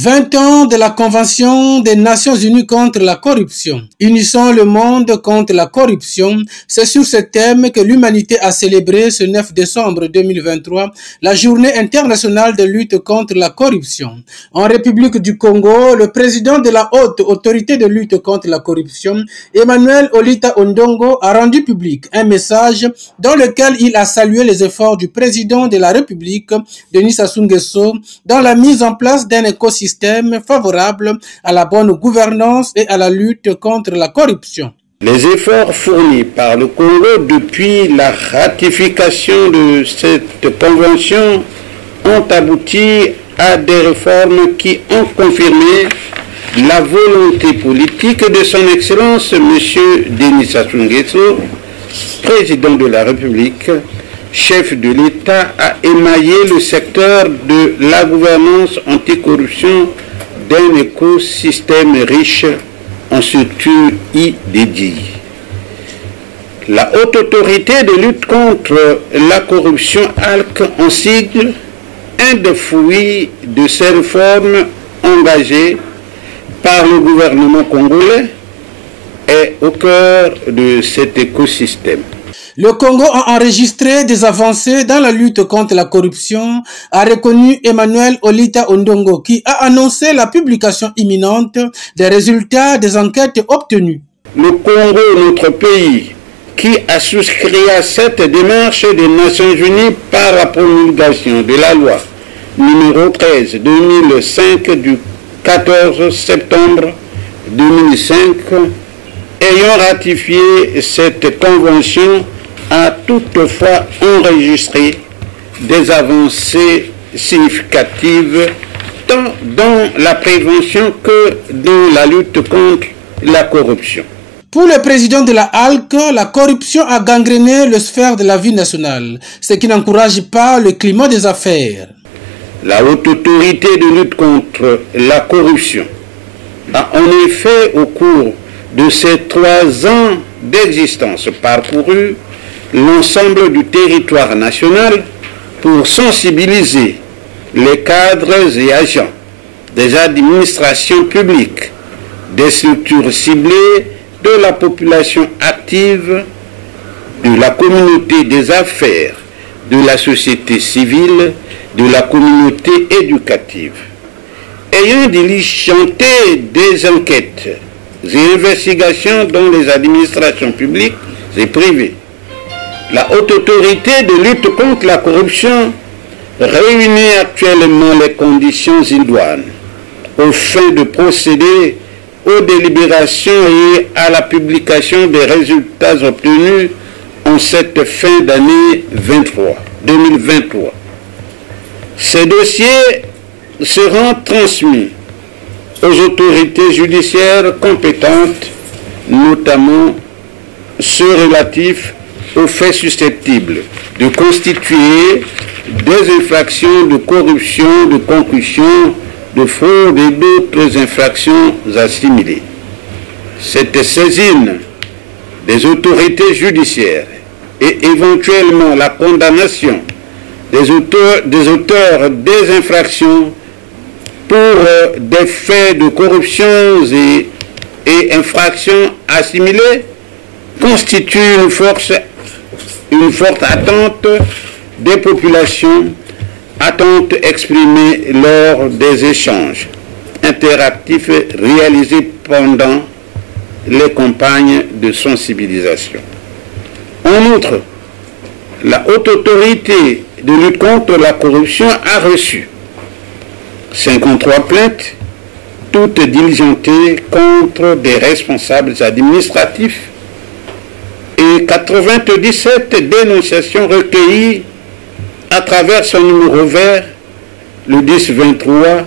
20 ans de la Convention des Nations Unies contre la corruption. Unissons le monde contre la corruption. C'est sur ce thème que l'humanité a célébré ce 9 décembre 2023 la journée internationale de lutte contre la corruption. En République du Congo, le président de la haute autorité de lutte contre la corruption, Emmanuel Olita Ondongo, a rendu public un message dans lequel il a salué les efforts du président de la République, Denis Sassou Nguesso, dans la mise en place d'un écosystème favorable à la bonne gouvernance et à la lutte contre la corruption. Les efforts fournis par le Congo depuis la ratification de cette convention ont abouti à des réformes qui ont confirmé la volonté politique de son Excellence M. Denis Sassou Nguesso, président de la République, chef de l'État, à émailler le secteur de la gouvernance anticorruption d'un écosystème riche en structures y dédiées. La Haute Autorité de lutte contre la corruption, ALC en sigle, un des fruits de ces réformes engagées par le gouvernement congolais, est au cœur de cet écosystème. Le Congo a enregistré des avancées dans la lutte contre la corruption, a reconnu Emmanuel Olita Ondongo, qui a annoncé la publication imminente des résultats des enquêtes obtenues. Le Congo, notre pays, qui a souscrit à cette démarche des Nations Unies par la promulgation de la loi numéro 13/2005 du 14 septembre 2005, ayant ratifié cette convention, a toutefois enregistré des avancées significatives tant dans la prévention que dans la lutte contre la corruption. Pour le président de la ALC, la corruption a gangréné le sphère de la vie nationale, ce qui n'encourage pas le climat des affaires. La Haute Autorité de lutte contre la corruption a en effet, au cours de ces 3 ans d'existence, parcouru l'ensemble du territoire national pour sensibiliser les cadres et agents des administrations publiques, des structures ciblées, de la population active, de la communauté des affaires, de la société civile, de la communauté éducative. Ayant diligenté des enquêtes et investigations dans les administrations publiques et privées, la Haute Autorité de lutte contre la corruption réunit actuellement les conditions idoines aux fins de procéder aux délibérations et à la publication des résultats obtenus en cette fin d'année 2023. Ces dossiers seront transmis aux autorités judiciaires compétentes, notamment ceux relatifs aux faits susceptibles de constituer des infractions de corruption, de concussion, de fraude et d'autres infractions assimilées. Cette saisine des autorités judiciaires et éventuellement la condamnation des auteurs des infractions pour des faits de corruption et infractions assimilées constitue une forte attente des populations, attente exprimée lors des échanges interactifs réalisés pendant les campagnes de sensibilisation. En outre, la Haute Autorité de lutte contre la corruption a reçu 53 plaintes, toutes diligentées contre des responsables administratifs, et 97 dénonciations recueillies à travers son numéro vert, le 1023,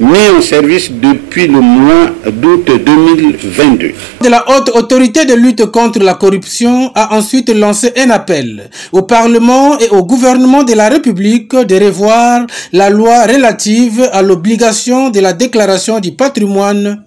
mis en service depuis le mois d'août 2022. La Haute Autorité de lutte contre la corruption a ensuite lancé un appel au Parlement et au gouvernement de la République de revoir la loi relative à l'obligation de la déclaration du patrimoine